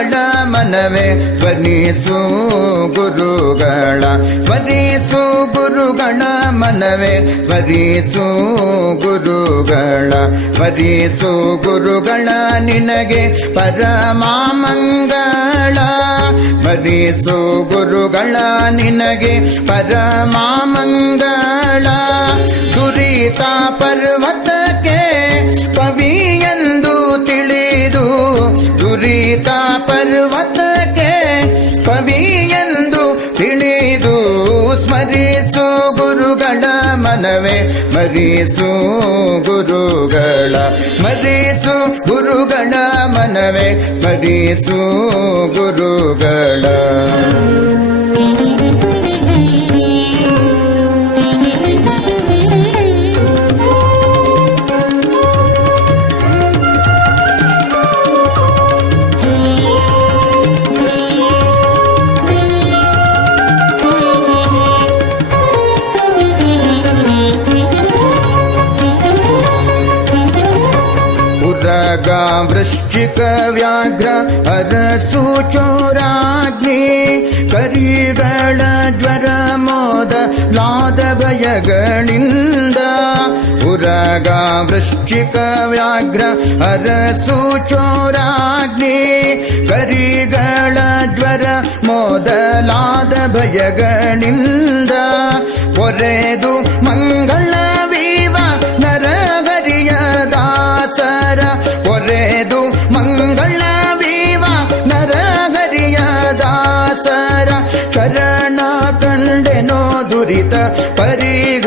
ಗುರುಗಳ ಮನವೇ ಸ್ಮರಿಸು ಗುರುಗಳ ಸ್ಮರಿಸು ಗುರುಗಳ ಮನವೇ ಸ್ಮರಿಸು ಗುರುಗಳ ಸ್ಮರಿಸು ಗುರುಗಳ ನಿನಗೆ ಪರಮಾಮಂಗಳ ಸ್ಮರಿಸು ಗುರುಗಳ ನಿನಗೆ ಪರಮಾಮಂಗಳ ದುರಿತ ಪರ್ವತಕ್ಕೆ ಕವಿಯೆಂದು ತಿಳಿದು ದುರಿತ ಪರ್ವತಕ್ಕೆ ಕವಿಯೆಂದು ತಿಳಿದು ಸ್ಮರಿಸು ಗುರುಗಳ ಮನವೇ ಸ್ಮರಿಸು ಗುರುಗಳ ಸ್ಮರಿಸು ಗುರುಗಳ ಮನವೇ ಸ್ಮರಿಸು ಗುರುಗಳ ವೃಶ್ಚಿಕ ವ್ಯಾಘ್ರ ಅರಸು ಚೋರಾಗ್ನಿ ಕರಿಗಳ ಜ್ವರ ಮೋದ ಲಾದ ಭಯಗಳಿಂದ ಉರಗ ವೃಶ್ಚಿಕ ವ್ಯಾಘ್ರ ಅರಸು ಚೋರಾಗ್ನಿ ಕರಿಗಳ ಜ್ವರ ಮೊದಲಾದ ಭಯಗಳಿಂದ ಒರೆದು ಮಂಗಳವೀವ ನರಹರಿಯ ದಾಸರ ಒರೆದು ಮಂಗಳವೀವ ನರಹರಿಯ ದಾಸರ ಚರಣ ಕಂಡೆನೋ ದುರಿತ ಪರಿಹಾರವಾಯಿತು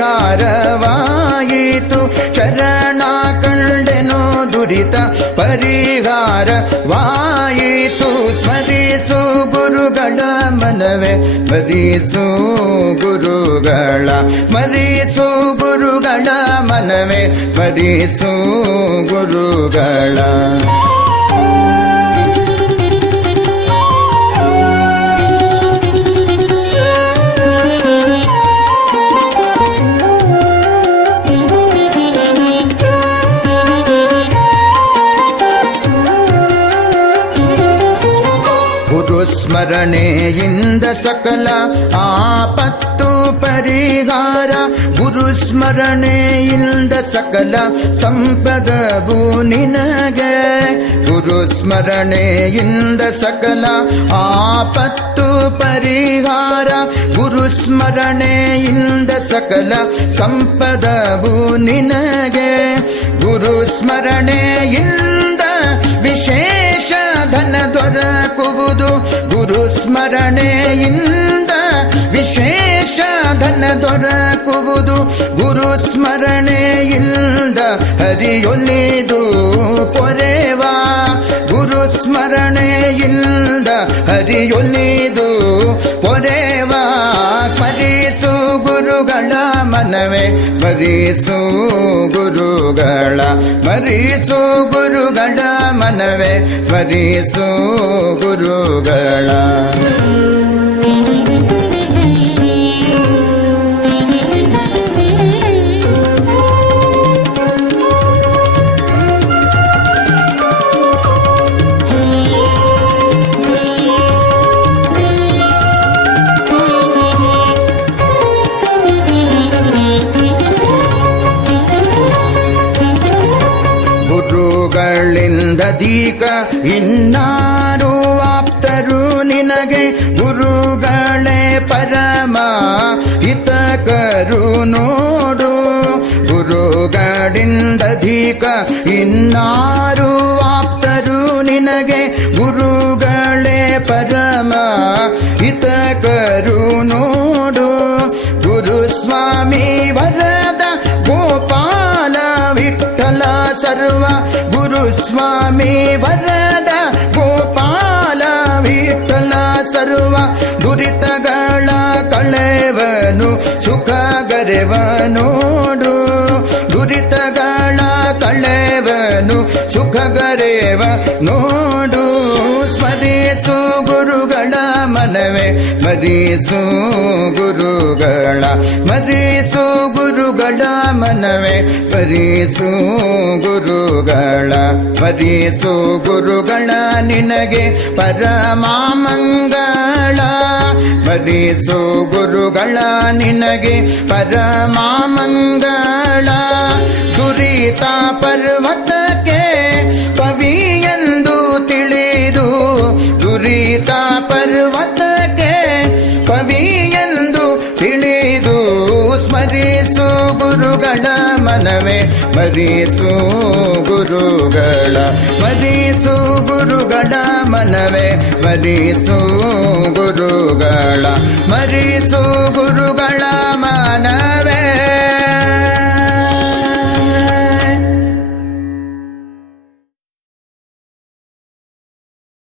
ಚರಣ ಕಂಡೆನೋ ದುರಿತ ಪರಿಹಾರವಾಯಿತು ಸ್ಮರಿಸು ಗುರುಗಳ ಮನವೇ ಸ್ಮರಿಸು ಗುರುಗಳ ಸ್ಮರಿಸು ಗುರುಗಳ ಮನವೇ ಸ್ಮರಿಸು ಗುರುಗಳ ಸ್ಮರಣೆಯಿಂದ ಸಕಲ ಆಪತ್ತು ಪರಿಹಾರ ಗುರು ಸ್ಮರಣೆಯಿಂದ ಸಕಲ ಸಂಪದವು ನಿನಗೆ ಗುರು ಸ್ಮರಣೆಯಿಂದ ಸಕಲ ಆಪತ್ತು ಪರಿಹಾರ ಗುರು ಸ್ಮರಣೆಯಿಂದ ಸಕಲ ಸಂಪದವು ನಿನಗೆ ಗುರು ಸ್ಮರಣೆಯಿಂದ ವಿಶೇಷ ಧನ ದೊರಕುವುದು ಗುರು ಸ್ಮರಣೆಯಿಂದ ವಿಶೇಷ ಧನ ದೊರಕುವುದು ಗುರು ಸ್ಮರಣೆಯಿಂದ ಹರಿಯೊಲಿದು ಪೊರೆವಾ ಗುರು ಸ್ಮರಣೆಯಿಂದ ಹರಿಯೊಲಿದು ಪೊರೆವಾ ಸ್ಮರಿಸು ಗುರುಗಳ ಮನವೇ ಸ್ಮರಿಸು ಗುರುಗಳ ಸ್ಮರಿಸು ಗುರುಗಳ ಮನವೇ ಸ್ಮರಿಸು ಗುರುಗಳ ಗುರುಗಳಿಂದದೀಕ ಇನ್ನಾರು ಆಪ್ತರು ನಿನಗೆ ಗುರುಗಳೇ ಪರಮ ಹಿತಕರು ನೋಡು ಗುರುಗಳಿಂದದೀಕ ಇನ್ನಾರು ಆಪ್ತರು ನಿನಗೆ ಗುರುಗಳೇ ಪರಮ ಹಿತಕರು ನೋಡು ಗುರು ಸ್ವಾಮಿ ವರದ ಗೋಪಾಲ ವಿಠಲ ಸರ್ವ ಗುರು ಸ್ವಾಮಿ ವರದ ಗೋಪಾಲ ವಿಠಲ ಸರ್ವ ದುರಿತಗಳ ಕಳೆವನು ಸುಖ ಗರೆವ ನೋಡು ದುರಿತಗಳ ಕಳೆವನು ಸುಖಗರೇವ ನೋಡು ಸ್ಮರಿಸು ಗುರುಗಳ ಮನವೇ ಮರಿಸು ಗುರುಗಳ ಮರಿಸು ಗುರುಗಳ ಮನವೇ ಮರಿಸು ಗುರುಗಳ ಮರಿಸು ಗುರುಗಳ ನಿನಗೆ ಪರಮಾಮಂಗಳ ಮರಿಸು ಗುರುಗಳ ನಿನಗೆ ಪರಮಾಮಂಗಳ ದುರಿತ ಪರ್ವತಕ್ಕೆ ಕವಿಯೆಂದು ತಿಳಿದು ದುರಿತ ಪರ್ವತಕ್ಕೆ ಕವಿಯೆಂದು ತಿಳಿದು ಸ್ಮರಿಸು ಗುರುಗಳ ಮನವೇ ಮರಿಸು ಗುರುಗಳ ಮರಿಸು ಗುರುಗಳ ಮನವೇ ಮರಿಸು ಗುರುಗಳ ಮರಿಸು ಗುರುಗಳ ಮನವೇ